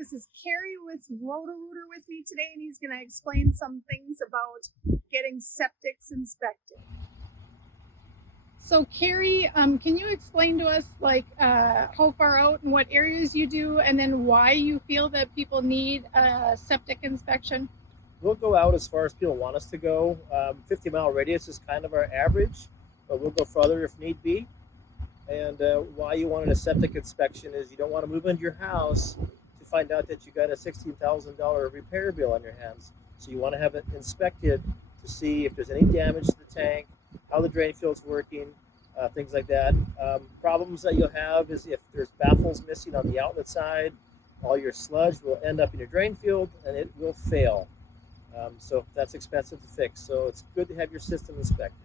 This is Carrie with Roto-Rooter with me today, and he's going to explain some things about getting septics inspected. So, Carrie, can you explain to us how far out and what areas you do, and then why you feel that people need a septic inspection? We'll go out as far as people want us to go. 50-mile radius is kind of our average, but we'll go further if need be. And why you wanted a septic inspection is you don't want to move into your house to find out that you got a $16,000 repair bill on your hands. So you want to have it inspected to see if there's any damage to the tank, how the drain field's working, things like that. Problems that you'll have is if there's baffles missing on the outlet side, all your sludge will end up in your drain field and it will fail. So that's expensive to fix. So it's good to have your system inspected.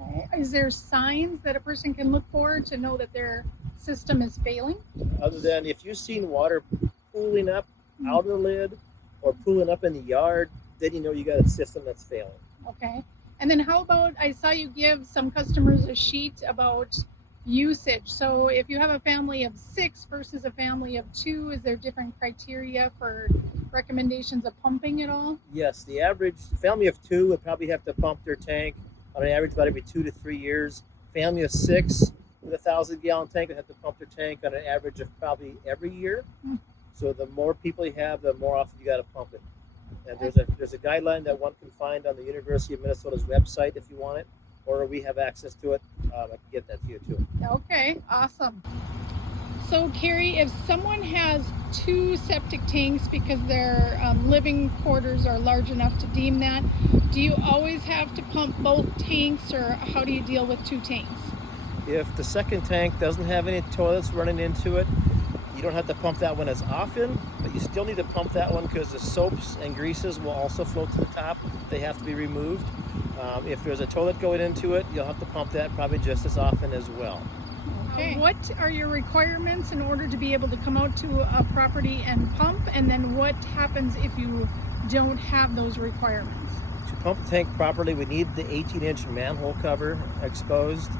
Okay. Is there signs that a person can look for to know that their system is failing? Other than if you've seen water pooling up out of the lid or pooling up in the yard, then you know you got a system that's failing. Okay. And then how about, I saw you give some customers a sheet about usage. So if you have a family of 6 versus a family of 2, is there different criteria for recommendations of pumping at all? Yes, the average family of 2 would probably have to pump their tank on an average about every 2 to 3 years. Family of 6 with a 1,000-gallon tank would have to pump their tank on an average of probably every year. So the more people you have, the more often you got to pump it. And there's a guideline that one can find on the University of Minnesota's website if you want it, or we have access to it. I can get that to you too. Okay, awesome. So Carrie, if someone has 2 septic tanks because their living quarters are large enough to deem that, do you always have to pump both tanks, or how do you deal with 2 tanks? If the second tank doesn't have any toilets running into it, you don't have to pump that one as often, but you still need to pump that one because the soaps and greases will also float to the top. They have to be removed. If there's a toilet going into it, you'll have to pump that probably just as often as well. Okay. What are your requirements in order to be able to come out to a property and pump? And then what happens if you don't have those requirements? To pump the tank properly, we need the 18-inch manhole cover exposed.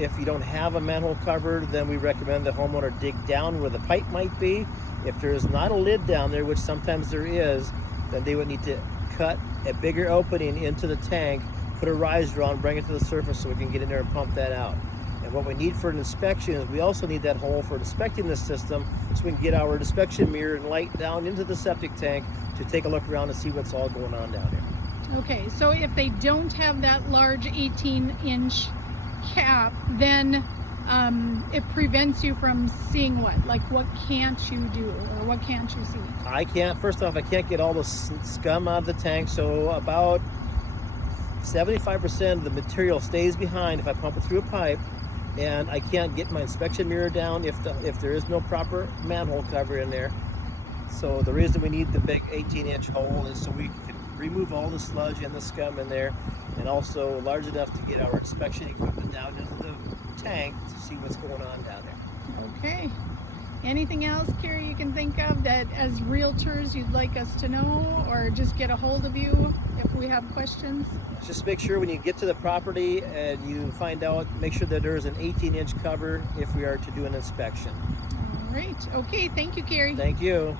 If you don't have a manhole cover, then we recommend the homeowner dig down where the pipe might be. If there is not a lid down there, which sometimes there is, then they would need to cut a bigger opening into the tank, put a riser on, bring it to the surface so we can get in there and pump that out. And what we need for an inspection is we also need that hole for inspecting the system so we can get our inspection mirror and light down into the septic tank to take a look around and see what's all going on down there. Okay, so if they don't have that large 18-inch cap, then it prevents you from seeing what? Like, what can't you do, or what can't you see? First off, I can't get all the scum out of the tank, so about 75% of the material stays behind if I pump it through a pipe, and I can't get my inspection mirror down if there is no proper manhole cover in there. So the reason we need the big 18-inch hole is so we can remove all the sludge and the scum in there, and also large enough to get our inspection equipment down into the tank to see what's going on down there. Okay. Anything else, Carrie, you can think of that as realtors you'd like us to know, or just get a hold of you if we have questions? Just make sure when you get to the property and you find out, make sure that there is an 18-inch cover if we are to do an inspection. All right. Okay. Thank you, Carrie. Thank you.